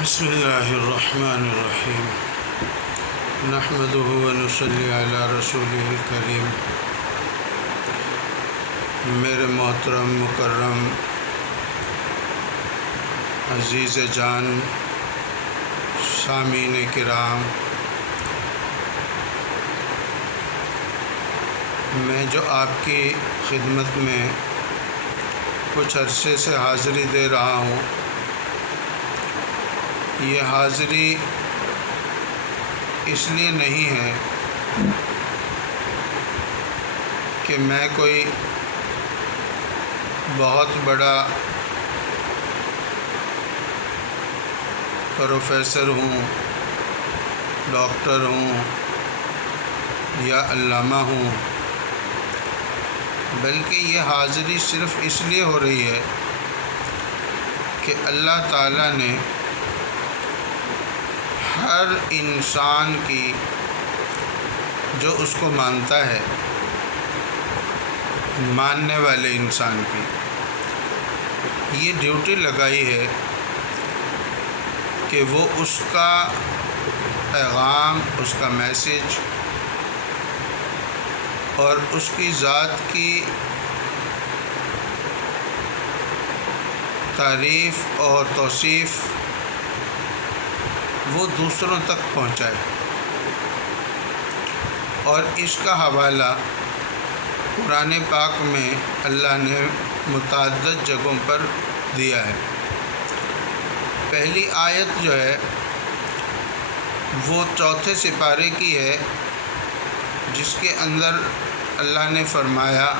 بسم اللہ الرحمن الرحیم نحمدہ ونصلی علی رسولہ الکریم۔ میرے محترم مکرم عزیز جان سامعین کرام، میں جو آپ کی خدمت میں کچھ عرصے سے حاضری دے رہا ہوں، یہ حاضری اس لیے نہیں ہے کہ میں کوئی بہت بڑا پروفیسر ہوں، ڈاکٹر ہوں یا علامہ ہوں، بلکہ یہ حاضری صرف اس لیے ہو رہی ہے کہ اللہ تعالیٰ نے ہر انسان کی جو اس کو مانتا ہے، ماننے والے انسان کی یہ ڈیوٹی لگائی ہے کہ وہ اس کا پیغام، اس کا میسج اور اس کی ذات کی تعریف اور توصیف وہ دوسروں تک پہنچائے، اور اس کا حوالہ قرآن پاک میں اللہ نے متعدد جگہوں پر دیا ہے۔ پہلی آیت جو ہے وہ 4 سپارے کی ہے، جس کے اندر اللہ نے فرمایا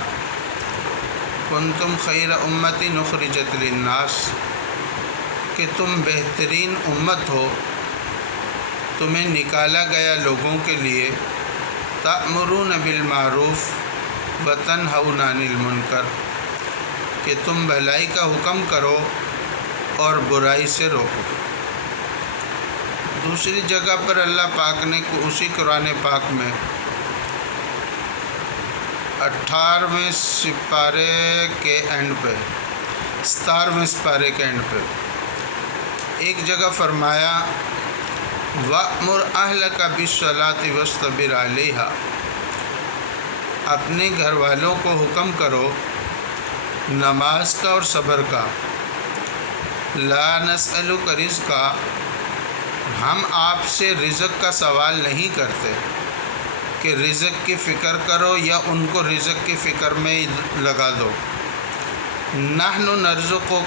کنتم خیر امت اخرجت للناس، کہ تم بہترین امت ہو، تمہیں نکالا گیا لوگوں کے لیے، تأمرون بالمعروف وتنہون عن المنکر، کہ تم بھلائی کا حکم کرو اور برائی سے روکو۔ دوسری جگہ پر اللہ پاک نے اسی قرآن پاک میں 18ویں سپارے کے اینڈ پہ 17ویں سپارے کے اینڈ پہ ایک جگہ فرمایا وَأْمُرْ أَهْلَكَ بِالصَّلَاةِ وَاصْطَبِرْ عَلَيْهَا، اپنے گھر والوں کو حکم کرو نماز کا اور صبر کا۔ لَا نَسْأَلُكَ رِزْقًا، ہم آپ سے رزق کا سوال نہیں کرتے کہ رزق کی فکر کرو یا ان کو رزق کی فکر میں لگا دو۔ نحن نرزقک،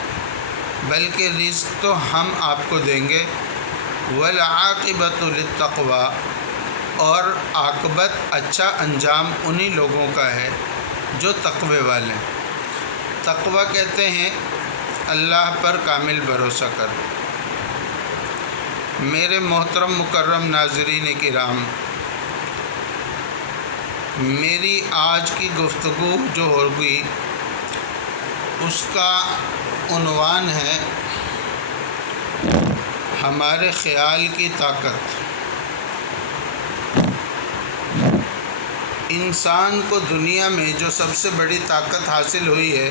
بلکہ رزق تو ہم آپ کو دیں گے۔ والعاقبۃ للتقویٰ، اور عاقبت اچھا انجام انہی لوگوں کا ہے جو تقوی والے ہیں۔ تقویٰ کہتے ہیں اللہ پر کامل بھروسہ کر۔ میرے محترم مکرم ناظرین کرام، میری آج کی گفتگو جو ہوگی اس کا عنوان ہے ہمارے خیال کی طاقت۔ انسان کو دنیا میں جو سب سے بڑی طاقت حاصل ہوئی ہے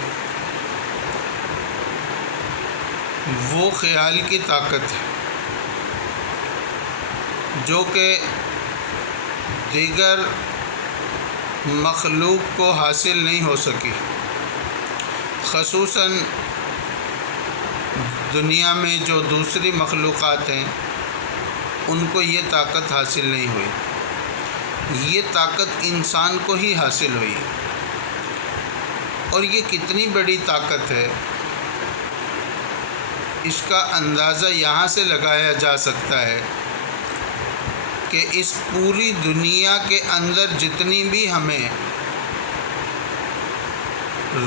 وہ خیال کی طاقت ہے، جو کہ دیگر مخلوق کو حاصل نہیں ہو سکی۔ خصوصاً دنیا میں جو دوسری مخلوقات ہیں ان کو یہ طاقت حاصل نہیں ہوئی، یہ طاقت انسان کو ہی حاصل ہوئی۔ اور یہ کتنی بڑی طاقت ہے، اس کا اندازہ یہاں سے لگایا جا سکتا ہے کہ اس پوری دنیا کے اندر جتنی بھی ہمیں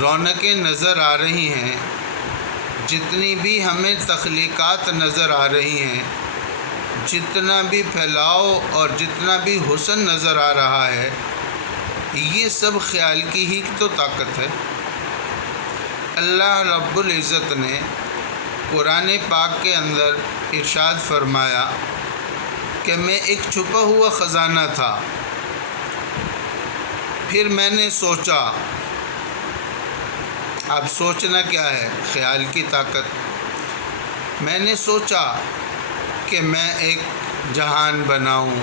رونقیں نظر آ رہی ہیں، جتنی بھی ہمیں تخلیقات نظر آ رہی ہیں، جتنا بھی پھیلاؤ اور جتنا بھی حسن نظر آ رہا ہے، یہ سب خیال کی ہی تو طاقت ہے۔ اللہ رب العزت نے قرآن پاک کے اندر ارشاد فرمایا کہ میں ایک چھپا ہوا خزانہ تھا، پھر میں نے سوچا۔ اب سوچنا کیا ہے؟ خیال کی طاقت۔ میں نے سوچا کہ میں ایک جہان بناؤں،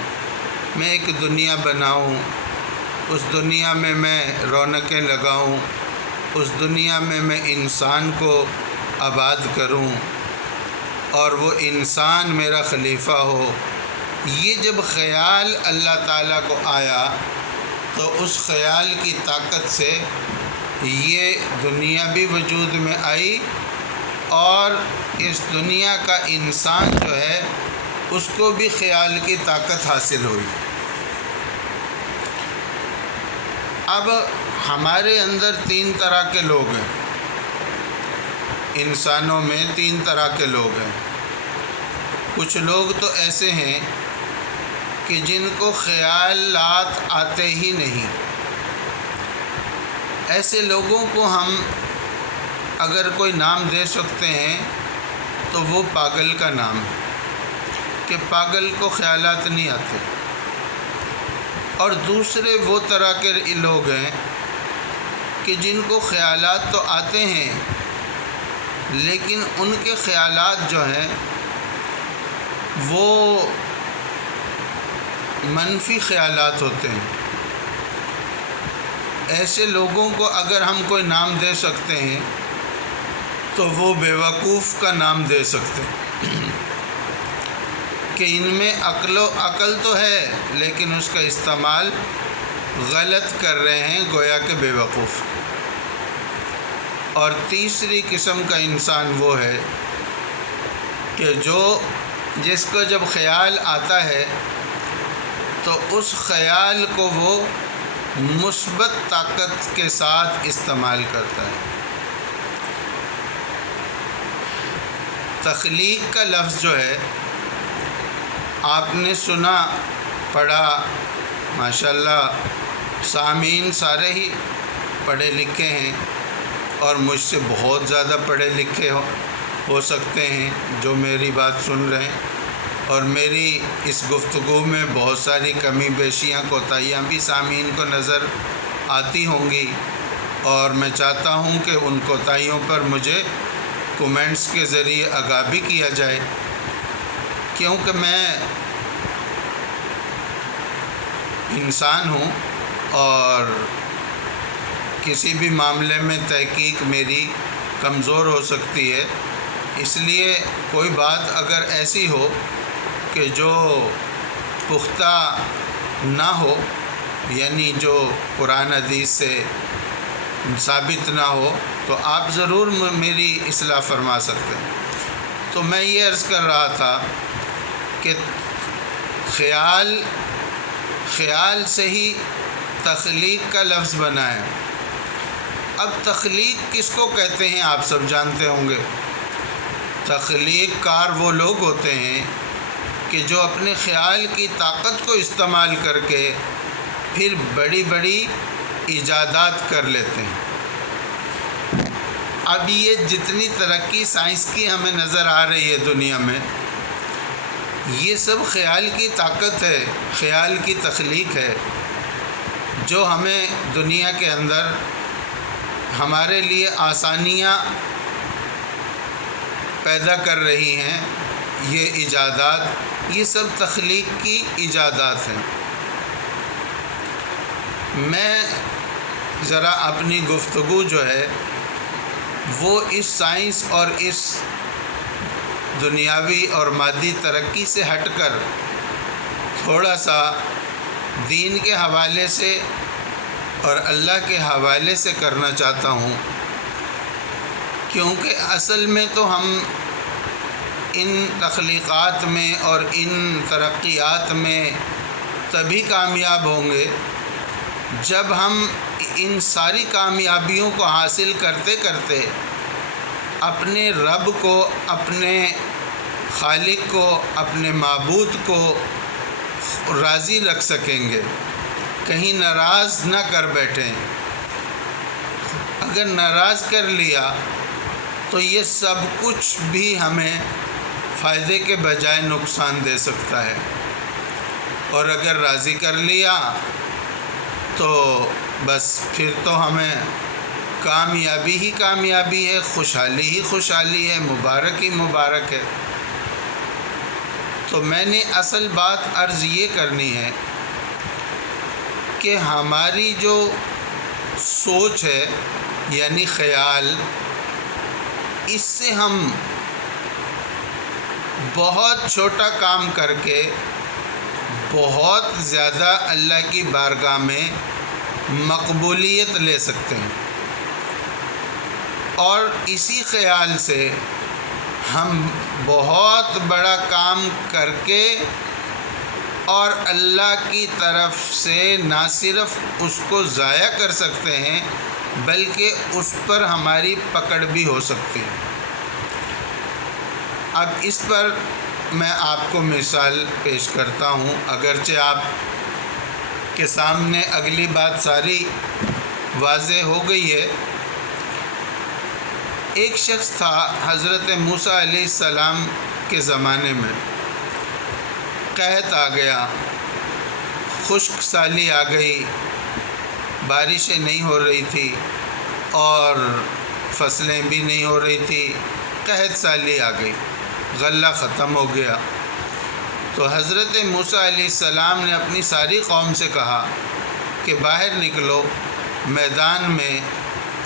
میں ایک دنیا بناؤں، اس دنیا میں رونقیں لگاؤں، اس دنیا میں انسان کو آباد کروں اور وہ انسان میرا خلیفہ ہو۔ یہ جب خیال اللہ تعالیٰ کو آیا تو اس خیال کی طاقت سے یہ دنیا بھی وجود میں آئی اور اس دنیا کا انسان جو ہے اس کو بھی خیال کی طاقت حاصل ہوئی۔ اب ہمارے اندر 3 طرح کے لوگ ہیں، انسانوں میں 3 طرح کے لوگ ہیں۔ کچھ لوگ تو ایسے ہیں کہ جن کو خیالات آتے ہی نہیں۔ ایسے لوگوں کو ہم اگر کوئی نام دے سکتے ہیں تو وہ پاگل کا نام ہے، کہ پاگل کو خیالات نہیں آتے۔ اور دوسرے وہ طرح کے لوگ ہیں کہ جن کو خیالات تو آتے ہیں لیکن ان کے خیالات جو ہیں وہ منفی خیالات ہوتے ہیں۔ ایسے لوگوں کو اگر ہم کوئی نام دے سکتے ہیں تو وہ بیوقوف کا نام دے سکتے ہیں کہ ان میں عقل تو ہے لیکن اس کا استعمال غلط کر رہے ہیں، گویا کہ بیوقوف۔ اور تیسری قسم کا انسان وہ ہے کہ جس کو جب خیال آتا ہے تو اس خیال کو وہ مثبت طاقت کے ساتھ استعمال کرتا ہے۔ تخلیق کا لفظ جو ہے آپ نے سنا، پڑھا، ماشاءاللہ سامعین سارے ہی پڑھے لکھے ہیں اور مجھ سے بہت زیادہ پڑھے لکھے ہو سکتے ہیں جو میری بات سن رہے ہیں، اور میری اس گفتگو میں بہت ساری کمی بیشیاں کوتاہیاں بھی سامعین کو نظر آتی ہوں گی، اور میں چاہتا ہوں کہ ان کوتاہیوں پر مجھے کومنٹس کے ذریعے آگاہ بھی کیا جائے، کیونکہ میں انسان ہوں اور کسی بھی معاملے میں تحقیق میری کمزور ہو سکتی ہے۔ اس لیے کوئی بات اگر ایسی ہو کہ جو پختہ نہ ہو، یعنی جو قرآن حدیث سے ثابت نہ ہو، تو آپ ضرور میری اصلاح فرما سکتے ہیں۔ تو میں یہ عرض کر رہا تھا کہ خیال سے ہی تخلیق کا لفظ بنا ہے۔ اب تخلیق کس کو کہتے ہیں آپ سب جانتے ہوں گے۔ تخلیق کار وہ لوگ ہوتے ہیں کہ جو اپنے خیال کی طاقت کو استعمال کر کے پھر بڑی بڑی ایجادات کر لیتے ہیں۔ اب یہ جتنی ترقی سائنس کی ہمیں نظر آ رہی ہے دنیا میں، یہ سب خیال کی طاقت ہے، خیال کی تخلیق ہے، جو ہمیں دنیا کے اندر ہمارے لیے آسانیاں پیدا کر رہی ہیں۔ یہ ایجادات، یہ سب تخلیق کی ایجادات ہیں۔ میں ذرا اپنی گفتگو جو ہے وہ اس سائنس اور اس دنیاوی اور مادی ترقی سے ہٹ کر تھوڑا سا دین کے حوالے سے اور اللہ کے حوالے سے کرنا چاہتا ہوں، کیونکہ اصل میں تو ہم ان تخلیقات میں اور ان ترقیات میں تبھی کامیاب ہوں گے جب ہم ان ساری کامیابیوں کو حاصل کرتے کرتے اپنے رب کو، اپنے خالق کو، اپنے معبود کو راضی رکھ سکیں گے، کہیں ناراض نہ کر بیٹھیں۔ اگر ناراض کر لیا تو یہ سب کچھ بھی ہمیں فائدے کے بجائے نقصان دے سکتا ہے، اور اگر راضی کر لیا تو بس پھر تو ہمیں کامیابی ہی کامیابی ہے، خوشحالی ہی خوشحالی ہے، مبارک ہی مبارک ہے۔ تو میں نے اصل بات عرض یہ کرنی ہے کہ ہماری جو سوچ ہے یعنی خیال، اس سے ہم بہت چھوٹا کام کر کے بہت زیادہ اللہ کی بارگاہ میں مقبولیت لے سکتے ہیں، اور اسی خیال سے ہم بہت بڑا کام کر کے اور اللہ کی طرف سے نہ صرف اس کو ضائع کر سکتے ہیں بلکہ اس پر ہماری پکڑ بھی ہو سکتی ہے۔ اب اس پر میں آپ کو مثال پیش کرتا ہوں، اگرچہ آپ کے سامنے اگلی بات ساری واضح ہو گئی ہے۔ ایک شخص تھا حضرت موسیٰ علیہ السلام کے زمانے میں، قحط آ گیا، خشک سالی آ گئی، بارشیں نہیں ہو رہی تھی اور فصلیں بھی نہیں ہو رہی تھی، قحط سالی آ گئی، غلہ ختم ہو گیا۔ تو حضرت موسیٰ علیہ السلام نے اپنی ساری قوم سے کہا کہ باہر نکلو میدان میں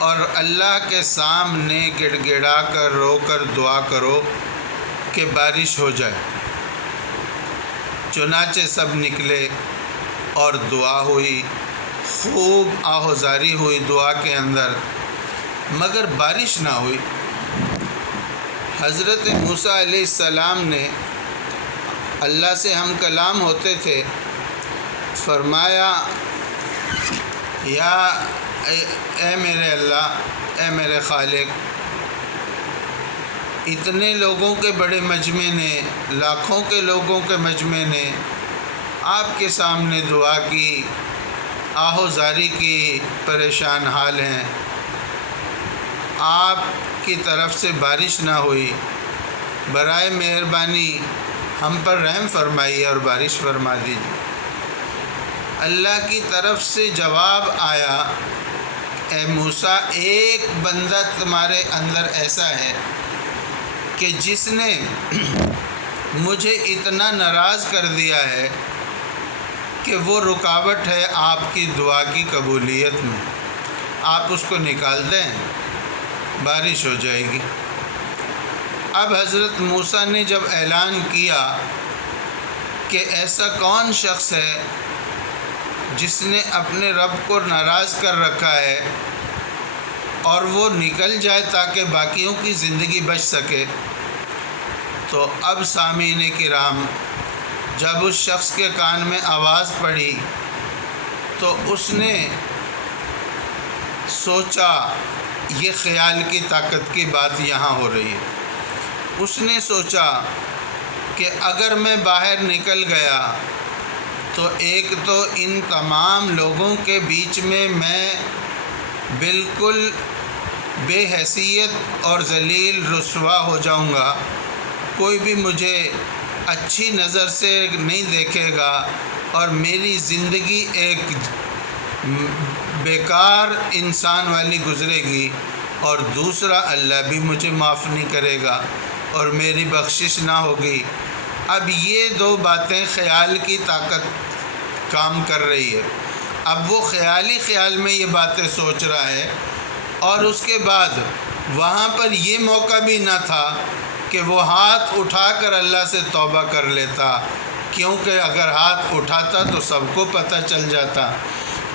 اور اللہ کے سامنے گڑ گڑا کر رو کر دعا کرو کہ بارش ہو جائے۔ چنانچہ سب نکلے اور دعا ہوئی، خوب آہوزاری ہوئی دعا کے اندر، مگر بارش نہ ہوئی۔ حضرت موسیٰ علیہ السلام نے اللہ سے ہم کلام ہوتے تھے، فرمایا یا اے میرے اللہ، اے میرے خالق، اتنے لوگوں کے بڑے مجمع نے، لاکھوں کے لوگوں کے مجمع نے آپ کے سامنے دعا کی، آہوزاری کی، پریشان حال ہیں، آپ کی طرف سے بارش نہ ہوئی، برائے مہربانی ہم پر رحم فرمائیے اور بارش فرما دیجیے۔ اللہ کی طرف سے جواب آیا، اے موسیٰ، ایک بندہ تمہارے اندر ایسا ہے کہ جس نے مجھے اتنا ناراض کر دیا ہے کہ وہ رکاوٹ ہے آپ کی دعا کی قبولیت میں، آپ اس کو نکال دیں، بارش ہو جائے گی۔ اب حضرت موسیٰ نے جب اعلان کیا کہ ایسا کون شخص ہے جس نے اپنے رب کو ناراض کر رکھا ہے اور وہ نکل جائے تاکہ باقیوں کی زندگی بچ سکے، تو اب سامعین کرام جب اس شخص کے کان میں آواز پڑی تو اس نے سوچا، یہ خیال کی طاقت کی بات یہاں ہو رہی ہے، اس نے سوچا کہ اگر میں باہر نکل گیا تو ایک تو ان تمام لوگوں کے بیچ میں بالکل بے حیثیت اور ذلیل رسوا ہو جاؤں گا، کوئی بھی مجھے اچھی نظر سے نہیں دیکھے گا اور میری زندگی ایک بیکار انسان والی گزرے گی، اور دوسرا اللہ بھی مجھے معاف نہیں کرے گا اور میری بخشش نہ ہوگی۔ اب یہ دو باتیں خیال کی طاقت کام کر رہی ہے۔ اب وہ خیال میں یہ باتیں سوچ رہا ہے، اور اس کے بعد وہاں پر یہ موقع بھی نہ تھا کہ وہ ہاتھ اٹھا کر اللہ سے توبہ کر لیتا، کیونکہ اگر ہاتھ اٹھاتا تو سب کو پتہ چل جاتا۔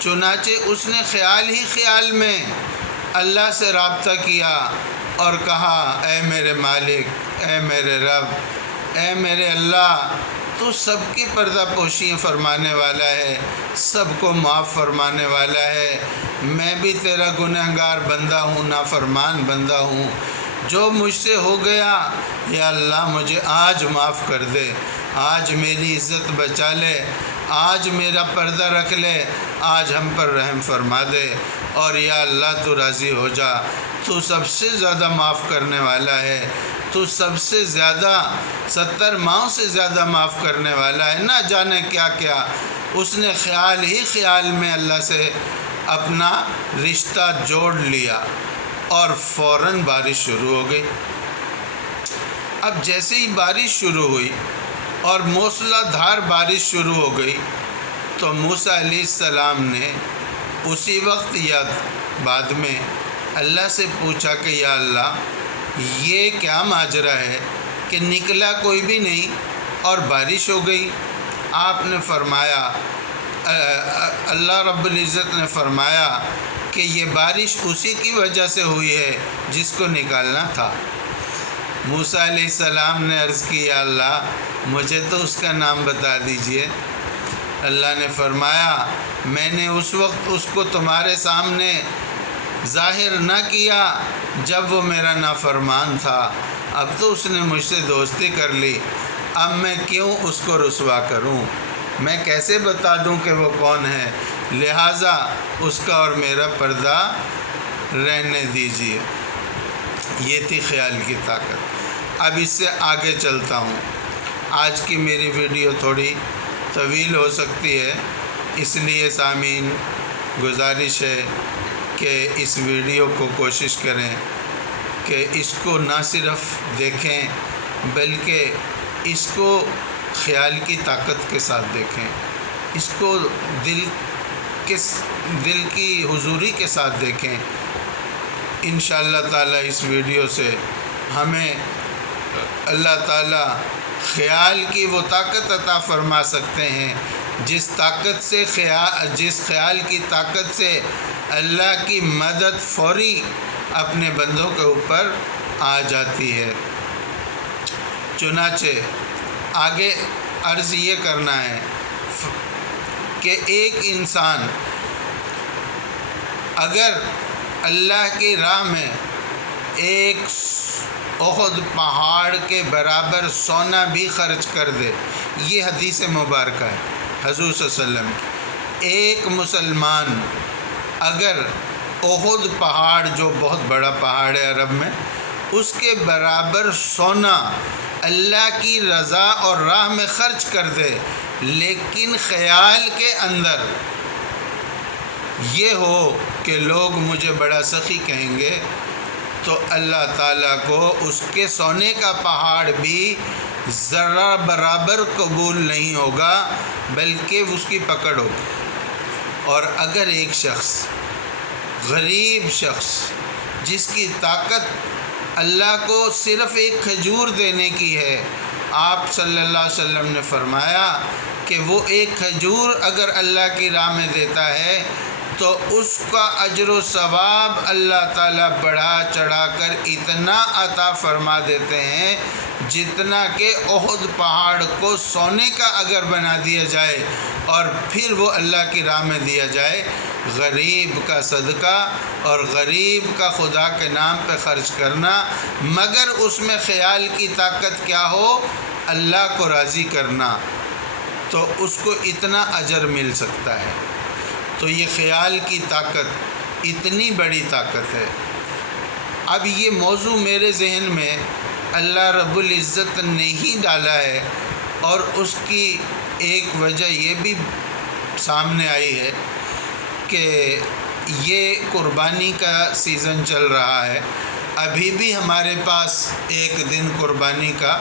چنانچہ اس نے خیال میں اللہ سے رابطہ کیا اور کہا، اے میرے مالک، اے میرے رب، اے میرے اللہ، تو سب کی پردہ پوشی فرمانے والا ہے، سب کو معاف فرمانے والا ہے، میں بھی تیرا گنہگار بندہ ہوں، نافرمان بندہ ہوں، جو مجھ سے ہو گیا یا اللہ مجھے آج معاف کر دے، آج میری عزت بچا لے، آج میرا پردہ رکھ لے، آج ہم پر رحم فرما دے، اور یا اللہ تو راضی ہو جا، تو سب سے زیادہ معاف کرنے والا ہے، تو سب سے زیادہ 70 ماؤں سے زیادہ معاف کرنے والا ہے، نہ جانے کیا کیا۔ اس نے خیال میں اللہ سے اپنا رشتہ جوڑ لیا اور فوراً بارش شروع ہو گئی۔ اب جیسے ہی بارش شروع ہوئی اور موسلا دھار بارش شروع ہو گئی تو موسیٰ علیہ السلام نے اسی وقت یا بعد میں اللہ سے پوچھا کہ یا اللہ یہ کیا ماجرا ہے کہ نکلا کوئی بھی نہیں اور بارش ہو گئی۔ آپ نے فرمایا، اللہ رب العزت نے فرمایا کہ یہ بارش اسی کی وجہ سے ہوئی ہے جس کو نکالنا تھا۔ موسیٰ علیہ السلام نے عرض کی یا اللہ مجھے تو اس کا نام بتا دیجئے۔ اللہ نے فرمایا میں نے اس وقت اس کو تمہارے سامنے ظاہر نہ کیا جب وہ میرا نافرمان تھا، اب تو اس نے مجھ سے دوستی کر لی، اب میں کیوں اس کو رسوا کروں، میں کیسے بتا دوں کہ وہ کون ہے، لہٰذا اس کا اور میرا پردہ رہنے دیجیے۔ یہ تھی خیال کی طاقت۔ اب اس سے آگے چلتا ہوں۔ آج کی میری ویڈیو تھوڑی طویل ہو سکتی ہے، اس لیے سامعین گزارش ہے کہ اس ویڈیو کو کوشش کریں کہ اس کو نہ صرف دیکھیں بلکہ اس کو خیال کی طاقت کے ساتھ دیکھیں، اس کو دل کی حضوری کے ساتھ دیکھیں۔ انشاءاللہ تعالیٰ اس ویڈیو سے ہمیں اللہ تعالیٰ خیال کی وہ طاقت عطا فرما سکتے ہیں جس خیال کی طاقت سے اللہ کی مدد فوری اپنے بندوں کے اوپر آ جاتی ہے۔ چنانچہ آگے عرض یہ کرنا ہے کہ ایک انسان اگر اللہ کی راہ میں ایک احد پہاڑ کے برابر سونا بھی خرچ کر دے، یہ حدیث مبارکہ ہے حضور صلی اللہ علیہ وسلم کی، ایک مسلمان اگر احد پہاڑ جو بہت بڑا پہاڑ ہے عرب میں، اس کے برابر سونا اللہ کی رضا اور راہ میں خرچ کر دے، لیکن خیال کے اندر یہ ہو کہ لوگ مجھے بڑا سخی کہیں گے، تو اللہ تعالیٰ کو اس کے سونے کا پہاڑ بھی ذرہ برابر قبول نہیں ہوگا بلکہ اس کی پکڑ ہوگی۔ اور اگر ایک شخص، غریب شخص جس کی طاقت اللہ کو صرف ایک کھجور دینے کی ہے، آپ صلی اللہ علیہ وسلم نے فرمایا کہ وہ ایک کھجور اگر اللہ کی راہ میں دیتا ہے تو اس کا اجر و ثواب اللہ تعالیٰ بڑھا چڑھا کر اتنا عطا فرما دیتے ہیں جتنا کہ احد پہاڑ کو سونے کا اگر بنا دیا جائے اور پھر وہ اللہ کی راہ میں دیا جائے۔ غریب کا صدقہ اور غریب کا خدا کے نام پہ خرچ کرنا، مگر اس میں خیال کی طاقت کیا ہو، اللہ کو راضی کرنا، تو اس کو اتنا اجر مل سکتا ہے۔ تو یہ خیال کی طاقت اتنی بڑی طاقت ہے۔ اب یہ موضوع میرے ذہن میں اللہ رب العزت نے ہی ڈالا ہے، اور اس کی ایک وجہ یہ بھی سامنے آئی ہے کہ یہ قربانی کا سیزن چل رہا ہے۔ ابھی بھی ہمارے پاس ایک دن قربانی کا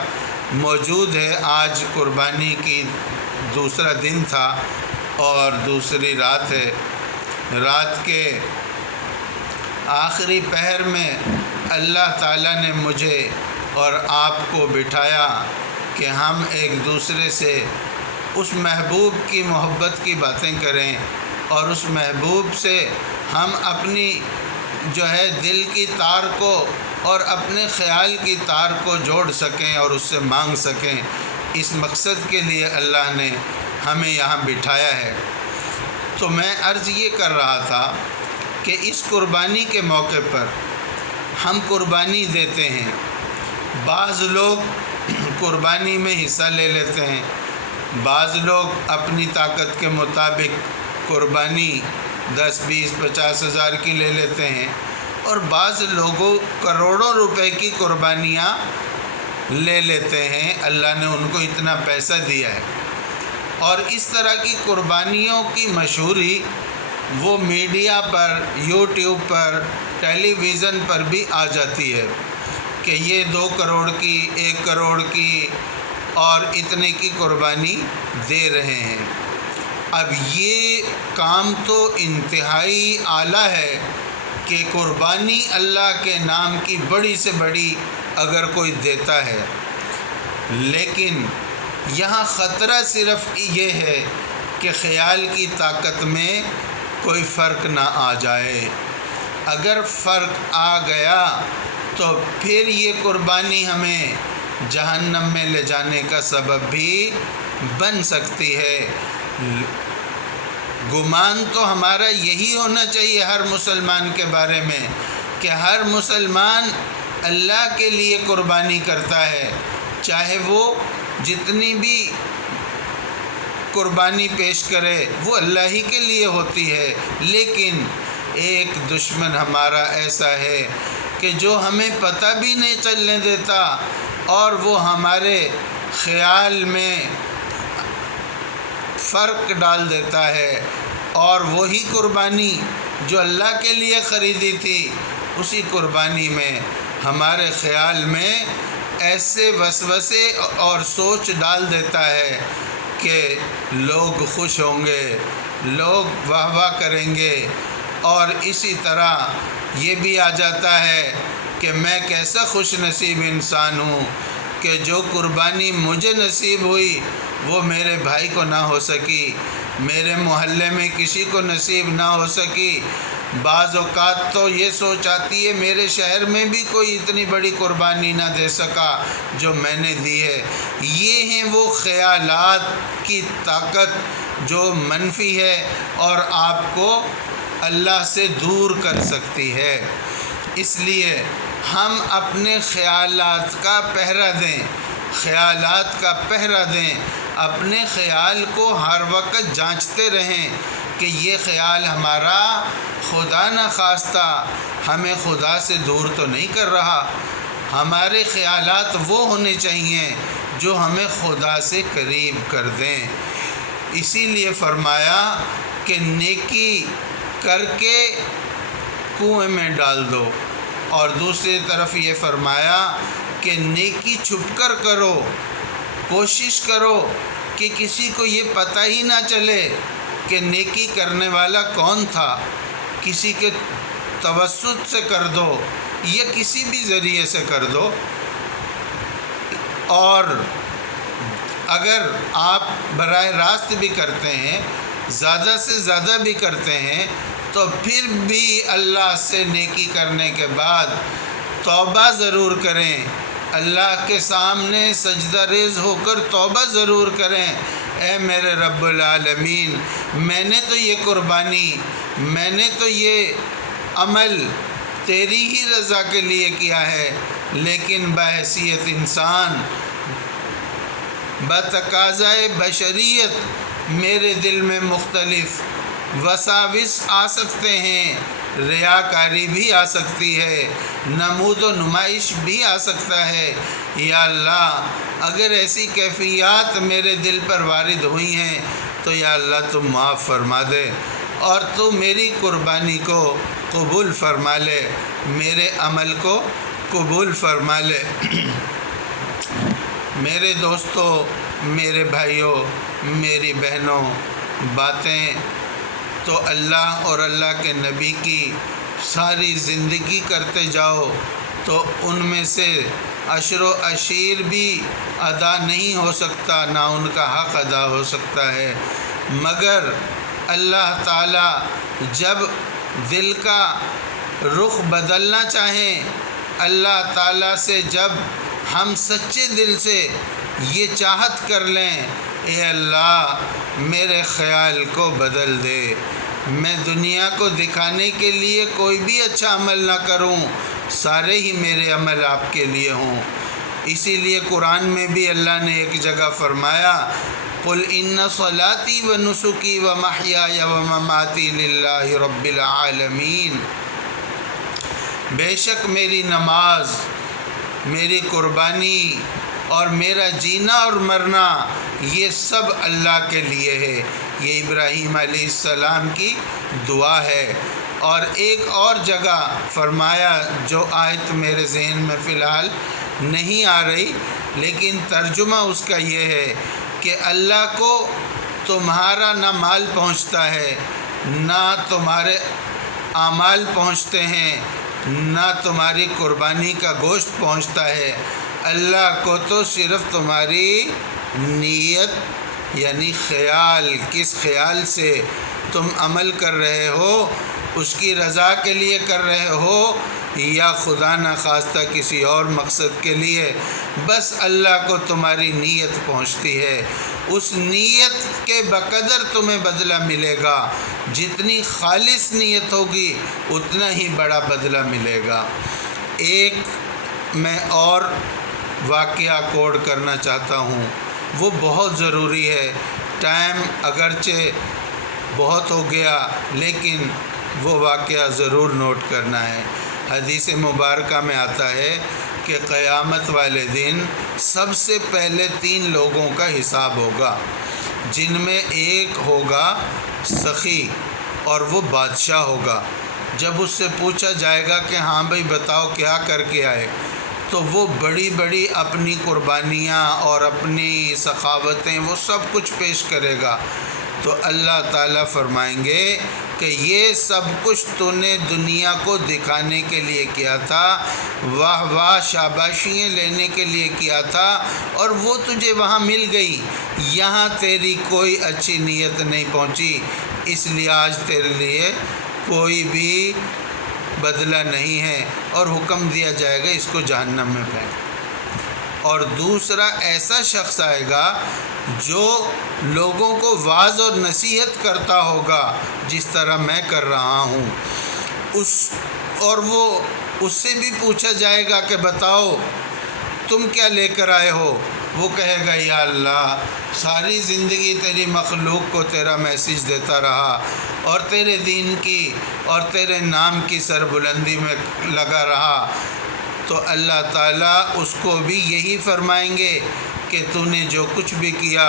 موجود ہے۔ آج قربانی کی دوسرا دن تھا اور دوسری رات ہے۔ رات کے آخری پہر میں اللہ تعالیٰ نے مجھے اور آپ کو بٹھایا کہ ہم ایک دوسرے سے اس محبوب کی محبت کی باتیں کریں، اور اس محبوب سے ہم اپنی جو ہے دل کی تار کو اور اپنے خیال کی تار کو جوڑ سکیں اور اس سے مانگ سکیں۔ اس مقصد کے لیے اللہ نے ہمیں یہاں بٹھایا ہے۔ تو میں عرض یہ کر رہا تھا کہ اس قربانی کے موقع پر ہم قربانی دیتے ہیں۔ بعض لوگ قربانی میں حصہ لے لیتے ہیں، بعض لوگ اپنی طاقت کے مطابق قربانی 10 20 50 ہزار کی لے لیتے ہیں، اور بعض لوگوں کروڑوں روپے کی قربانیاں لے لیتے ہیں۔ اللہ نے ان کو اتنا پیسہ دیا ہے، اور اس طرح کی قربانیوں کی مشہوری وہ میڈیا پر، یوٹیوب پر، ٹیلی ویژن پر بھی آ جاتی ہے کہ یہ 2 کروڑ کی، 1 کروڑ کی، اور اتنے کی قربانی دے رہے ہیں۔ اب یہ کام تو انتہائی اعلیٰ ہے کہ قربانی اللہ کے نام کی بڑی سے بڑی اگر کوئی دیتا ہے، لیکن یہاں خطرہ صرف یہ ہے کہ خیال کی طاقت میں کوئی فرق نہ آ جائے۔ اگر فرق آ گیا تو پھر یہ قربانی ہمیں جہنم میں لے جانے کا سبب بھی بن سکتی ہے۔ گمان تو ہمارا یہی ہونا چاہیے ہر مسلمان کے بارے میں کہ ہر مسلمان اللہ کے لیے قربانی کرتا ہے، چاہے وہ جتنی بھی قربانی پیش کرے وہ اللہ ہی کے لیے ہوتی ہے، لیکن ایک دشمن ہمارا ایسا ہے کہ جو ہمیں پتہ بھی نہیں چلنے دیتا اور وہ ہمارے خیال میں فرق ڈال دیتا ہے، اور وہی قربانی جو اللہ کے لیے خریدی تھی اسی قربانی میں ہمارے خیال میں ایسے وسوسے اور سوچ ڈال دیتا ہے کہ لوگ خوش ہوں گے، لوگ واہ واہ کریں گے، اور اسی طرح یہ بھی آ جاتا ہے کہ میں کیسا خوش نصیب انسان ہوں کہ جو قربانی مجھے نصیب ہوئی وہ میرے بھائی کو نہ ہو سکی، میرے محلے میں کسی کو نصیب نہ ہو سکی۔ بعض اوقات تو یہ سوچ آتی ہے میرے شہر میں بھی کوئی اتنی بڑی قربانی نہ دے سکا جو میں نے دی ہے۔ یہ ہیں وہ خیالات کی طاقت جو منفی ہے اور آپ کو اللہ سے دور کر سکتی ہے۔ اس لیے ہم اپنے خیالات کا پہرہ دیں، خیالات کا پہرہ دیں، اپنے خیال کو ہر وقت جانچتے رہیں کہ یہ خیال ہمارا خدا نخواستہ ہمیں خدا سے دور تو نہیں کر رہا۔ ہمارے خیالات وہ ہونے چاہیے جو ہمیں خدا سے قریب کر دیں۔ اسی لیے فرمایا کہ نیکی کر کے کنویں میں ڈال دو، اور دوسری طرف یہ فرمایا کہ نیکی چھپ کر کرو، کوشش کرو کہ کسی کو یہ پتہ ہی نہ چلے کہ نیکی کرنے والا کون تھا، کسی کے توسط سے کر دو یا کسی بھی ذریعے سے کر دو۔ اور اگر آپ براہ راست بھی کرتے ہیں، زیادہ سے زیادہ بھی کرتے ہیں، تو پھر بھی اللہ سے نیکی کرنے کے بعد توبہ ضرور کریں، اللہ کے سامنے سجدہ ریز ہو کر توبہ ضرور کریں، اے میرے رب العالمین، میں نے تو یہ قربانی، میں نے تو یہ عمل تیری ہی رضا کے لیے کیا ہے، لیکن بحیثیت انسان، بتقاضائے بشریت میرے دل میں مختلف وساوس آ سکتے ہیں، ریاکاری بھی آ سکتی ہے، نمود و نمائش بھی آ سکتا ہے۔ یا اللہ اگر ایسی کیفیات میرے دل پر وارد ہوئی ہیں تو یا اللہ تم معاف فرما دے اور تو میری قربانی کو قبول فرما لے، میرے عمل کو قبول فرما لے۔ میرے دوستوں، میرے بھائیوں، میری بہنوں، باتیں تو اللہ اور اللہ کے نبی کی ساری زندگی کرتے جاؤ تو ان میں سے عشر و عشیر بھی ادا نہیں ہو سکتا، نہ ان کا حق ادا ہو سکتا ہے، مگر اللہ تعالی جب دل کا رخ بدلنا چاہیں، اللہ تعالیٰ سے جب ہم سچے دل سے یہ چاہت کر لیں، اے اللہ میرے خیال کو بدل دے، میں دنیا کو دکھانے کے لیے کوئی بھی اچھا عمل نہ کروں، سارے ہی میرے عمل آپ کے لیے ہوں۔ اسی لیے قرآن میں بھی اللہ نے ایک جگہ فرمایا، قُلْ إِنَّ صَلَاتِي وَنُسُكِي وَمَحْيَايَ وَمَمَاتِي لِلَّهِ رَبِّ الْعَالَمِينَ، بے شک میری نماز، میری قربانی اور میرا جینا اور مرنا یہ سب اللہ کے لیے ہے۔ یہ ابراہیم علیہ السلام کی دعا ہے۔ اور ایک اور جگہ فرمایا جو آیت میرے ذہن میں فی الحال نہیں آ رہی، لیکن ترجمہ اس کا یہ ہے کہ اللہ کو تمہارا نہ مال پہنچتا ہے، نہ تمہارے اعمال پہنچتے ہیں، نہ تمہاری قربانی کا گوشت پہنچتا ہے۔ اللہ کو تو صرف تمہاری نیت یعنی خیال، کس خیال سے تم عمل کر رہے ہو، اس کی رضا کے لیے کر رہے ہو یا خدا نخواستہ کسی اور مقصد کے لیے، بس اللہ کو تمہاری نیت پہنچتی ہے۔ اس نیت کے بقدر تمہیں بدلہ ملے گا، جتنی خالص نیت ہوگی اتنا ہی بڑا بدلہ ملے گا۔ ایک میں اور واقعہ کوڈ کرنا چاہتا ہوں، وہ بہت ضروری ہے۔ ٹائم اگرچہ بہت ہو گیا لیکن وہ واقعہ ضرور نوٹ کرنا ہے۔ حدیث مبارکہ میں آتا ہے کہ قیامت والے دن سب سے پہلے 3 لوگوں کا حساب ہوگا، جن میں ایک ہوگا سخی اور وہ بادشاہ ہوگا۔ جب اس سے پوچھا جائے گا کہ ہاں بھائی بتاؤ کیا کر کے آئے، تو وہ بڑی بڑی اپنی قربانیاں اور اپنی سخاوتیں وہ سب کچھ پیش کرے گا۔ تو اللہ تعالیٰ فرمائیں گے کہ یہ سب کچھ تو نے دنیا کو دکھانے کے لیے کیا تھا، واہ واہ شاباشیاں لینے کے لیے کیا تھا، اور وہ تجھے وہاں مل گئی، یہاں تیری کوئی اچھی نیت نہیں پہنچی، اس لیے آج تیرے لیے کوئی بھی بدلہ نہیں ہے، اور حکم دیا جائے گا اس کو جہنم میں پھینک۔ اور دوسرا ایسا شخص آئے گا جو لوگوں کو واعظ اور نصیحت کرتا ہوگا جس طرح میں کر رہا ہوں، اور وہ اس سے بھی پوچھا جائے گا کہ بتاؤ تم کیا لے کر آئے ہو، وہ کہے گا یا اللہ ساری زندگی تیری مخلوق کو تیرا میسیج دیتا رہا اور تیرے دین کی اور تیرے نام کی سربلندی میں لگا رہا۔ تو اللہ تعالیٰ اس کو بھی یہی فرمائیں گے کہ تو نے جو کچھ بھی کیا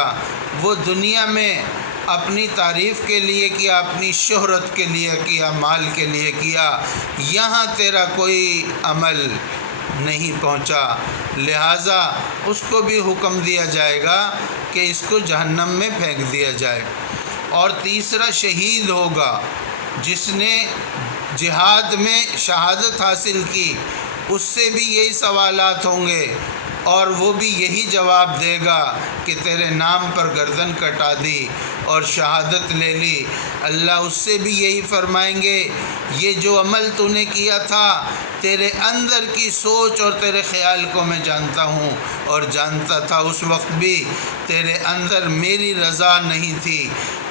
وہ دنیا میں اپنی تعریف کے لیے کیا، اپنی شہرت کے لیے کیا، مال کے لیے کیا، یہاں تیرا کوئی عمل نہیں پہنچا، لہٰذا اس کو بھی حکم دیا جائے گا کہ اس کو جہنم میں پھینک دیا جائے۔ اور تیسرا شہید ہوگا جس نے جہاد میں شہادت حاصل کی، اس سے بھی یہی سوالات ہوں گے اور وہ بھی یہی جواب دے گا کہ تیرے نام پر گردن کٹا دی اور شہادت لے لی۔ اللہ اس سے بھی یہی فرمائیں گے یہ جو عمل تو نے کیا تھا، تیرے اندر کی سوچ اور تیرے خیال کو میں جانتا ہوں، اور جانتا تھا اس وقت بھی تیرے اندر میری رضا نہیں تھی،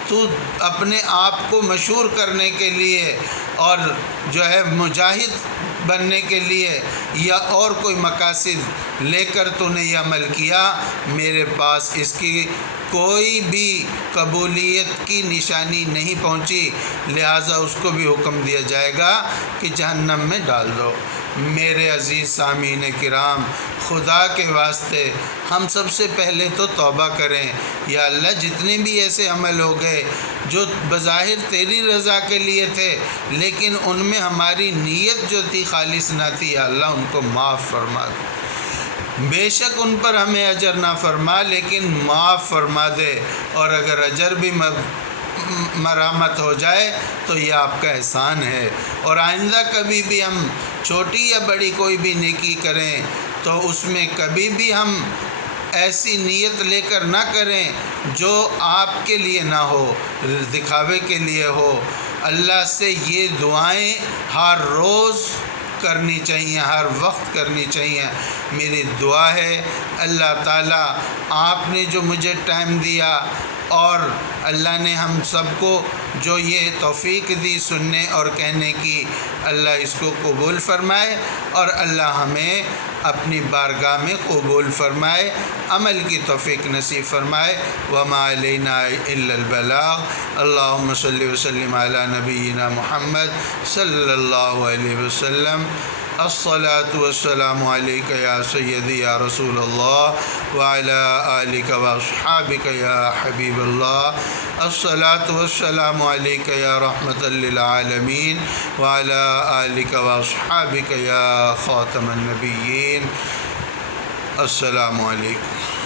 تو اپنے آپ کو مشہور کرنے کے لیے اور جو ہے مجاہد بننے کے لیے یا اور کوئی مقاصد لے کر تو نے یہ عمل کیا، میرے پاس اس کی کوئی بھی قبولیت کی نشانی نہیں پہنچی، لہٰذا اس کو بھی حکم دیا جائے گا کہ جہنم میں ڈال دو۔ میرے عزیز سامعین کرام، خدا کے واسطے ہم سب سے پہلے تو توبہ کریں، یا اللہ جتنے بھی ایسے عمل ہو گئے جو بظاہر تیری رضا کے لیے تھے لیکن ان میں ہماری نیت جو تھی خالص نہ تھی، یا اللہ ان کو معاف فرما دے، بے شک ان پر ہمیں اجر نہ فرما لیکن معاف فرما دے، اور اگر اجر بھی مرحمت ہو جائے تو یہ آپ کا احسان ہے۔ اور آئندہ کبھی بھی ہم چھوٹی یا بڑی کوئی بھی نیکی کریں تو اس میں کبھی بھی ہم ایسی نیت لے کر نہ کریں جو آپ کے لیے نہ ہو، دکھاوے کے لیے ہو۔ اللہ سے یہ دعائیں ہر روز کرنی چاہیے، ہر وقت کرنی چاہیے۔ میری دعا ہے اللہ تعالیٰ آپ نے جو مجھے ٹائم دیا اور اللہ نے ہم سب کو جو یہ توفیق دی سننے اور کہنے کی، اللہ اس کو قبول فرمائے اور اللہ ہمیں اپنی بارگاہ میں قبول فرمائے، عمل کی توفیق نصیب فرمائے۔ وما علینا الا البلاغ۔ اللہم صلی وسلم علی نبینا محمد صلی اللہ علیہ وسلم۔ الصلاة والسلام علیک یا سیدی یا رسول اللہ وعلی آلک واصحابک یا حبیب اللہ۔ الصلاة والسلام علیک یا رحمۃ للعالمین وعلی آلک واصحابک یا خاتم النبیین۔ السلام علیکم۔